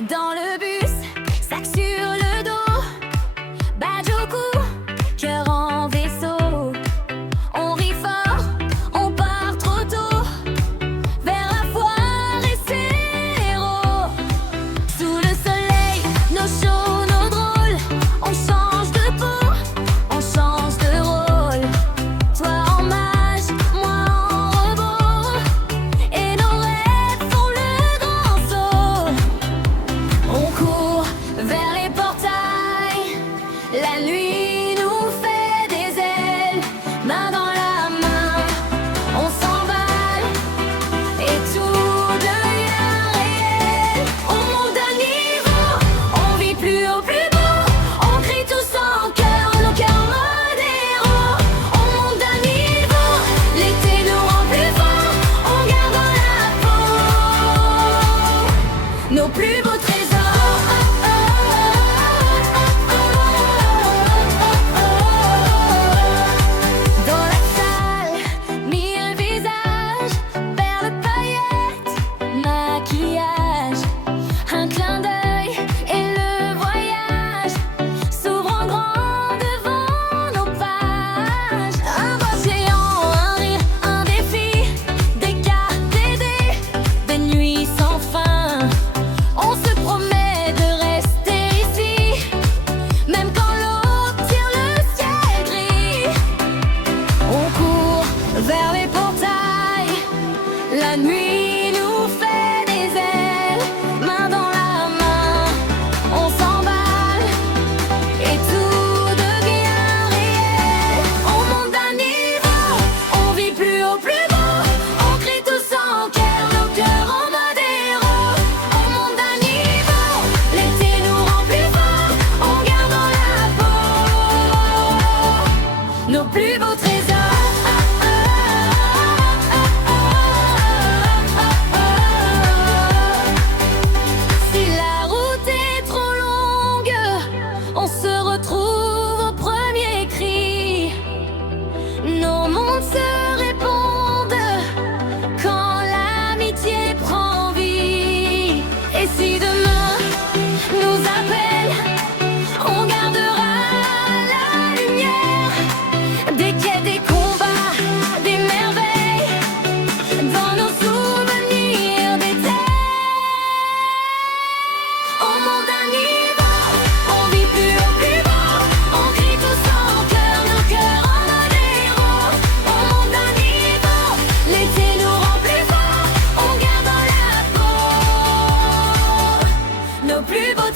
Dans le bus, sac sur le dos, badge au cou, cœur en vaisseau. On rit fort, on part trop tôt, vers la foire et ses héros. Sous le soleil, nos shows, nos drôles, on change de peau, on change de rôle. Toi en mage, moi en robot, et nos rêves font le grand saut. On court vers les portails, la nuit nous fait des ailes, main dans la main, on s'emballe et tout devient réel. On monte d'un niveau, on vit plus haut, plus beau, on crie tous en cœur, nos cœurs en mode héros. On monte d'un niveau, l'été nous rend plus forts, on garde dans la peau nos plus beaux trésors. Dans la salle, mille visages, perles, paillettes, maquillage. Un clin d'œil et le voyage s'ouvre en grand devant nos pages. Un bas géant, un rire, un défi, des cartes, des nuits sans fin. On se promet de rester ici, même quand l'eau tire le ciel gris. On court vers les portails, la nuit nous fait des ailes, main dans la main, on s'emballe et tout devient réel. On monte d'un niveau, on vit plus haut, plus beau, on crie tous en cœur, nos cœurs en mode héros. On monte d'un niveau, l'été nous rend plus forts, on garde dans la peau nos plus beaux trésors. Si la route est trop longue, on se retrouve au premier cri. Nos mondes se répondent quand l'amitié prend vie. Et si demain nous appelle, on gardera la lumière. Des quais, des combats, des merveilles, dans nos souvenirs d'été. On monte d'un niveau, on vit plus haut, plus beau, on crie tous en cœur, nos cœurs en mode héros. On monte d'un niveau, l'été nous rend plus forts, on garde dans la peau nos plus beaux